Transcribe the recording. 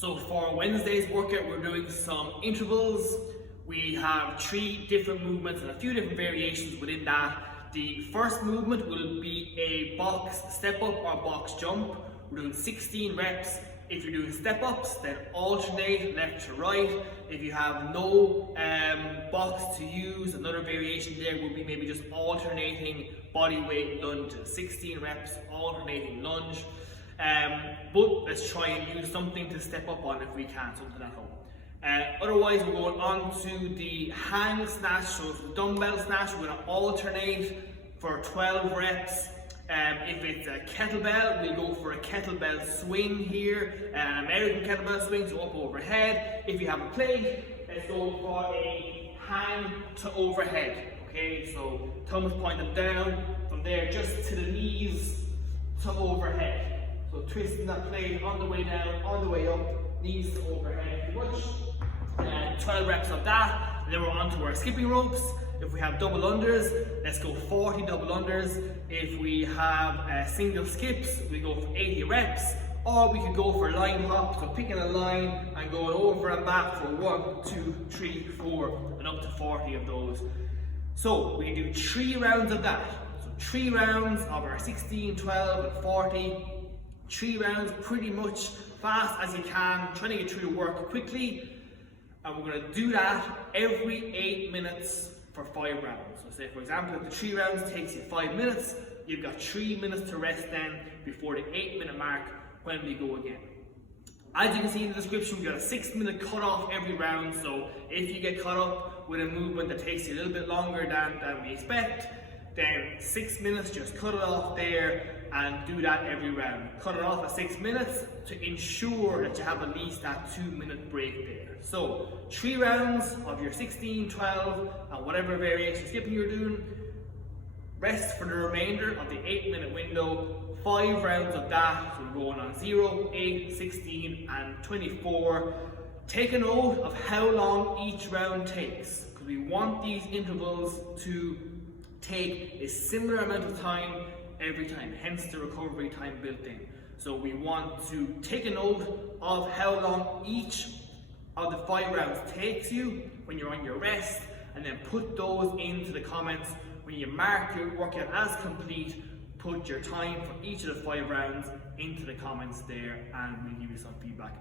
So for Wednesday's workout, we're doing some intervals. We have 3 different movements and a few different variations within that. The first movement will be a box step up or box jump. We're doing 16 reps. If you're doing step ups, then alternate left to right. If you have no box to use, another variation there would be maybe just alternating body weight lunges. 16 reps, alternating lunge. But let's try and use something to step up on if we can, something at home. Otherwise, we're going on to the hang snatch. So for the dumbbell snatch, we're going to alternate for 12 reps. If it's a kettlebell, we'll go for a kettlebell swing here, an American kettlebell swing, so up overhead. If you have a plate, let's go for a hang to overhead. Okay, so thumbs pointed down, from there just to the knees to overhead. So twisting that plate on the way down, on the way up, knees to overhead, pretty much. 12 reps of that, and then we're on to our skipping ropes. If we have double unders, let's go 40 double unders. If we have single skips, we go for 80 reps. Or we could go for line hops, so picking a line and going over and back for 1, 2, 3, 4, and up to 40 of those. So we can do 3 rounds of that. So 3 rounds of our 16, 12, and 40. 3 rounds, pretty much fast as you can, trying to get through the work quickly. And we're going to do that every 8 minutes for 5 rounds. So say for example, if the 3 rounds takes you 5 minutes, you've got 3 minutes to rest then before the 8-minute mark when we go again. As you can see in the description, we've got a 6-minute cut off every round. So if you get caught up with a movement that takes you a little bit longer than we expect, then 6 minutes, just cut it off there and do that every round. Cut it off at 6 minutes to ensure that you have at least that 2-minute break there. So 3 rounds of your 16, 12, and whatever variation skipping you're doing. Rest for the remainder of the 8-minute window. 5 rounds of that, so we're going on 0, 8, 16, and 24. Take a note of how long each round takes, because we want these intervals to take a similar amount of time every time, hence the recovery time built in. So we want to take a note of how long each of the 5 rounds takes you when you're on your rest, and then put those into the comments. When you mark your workout as complete, put your time for each of the 5 rounds into the comments there, and we'll give you some feedback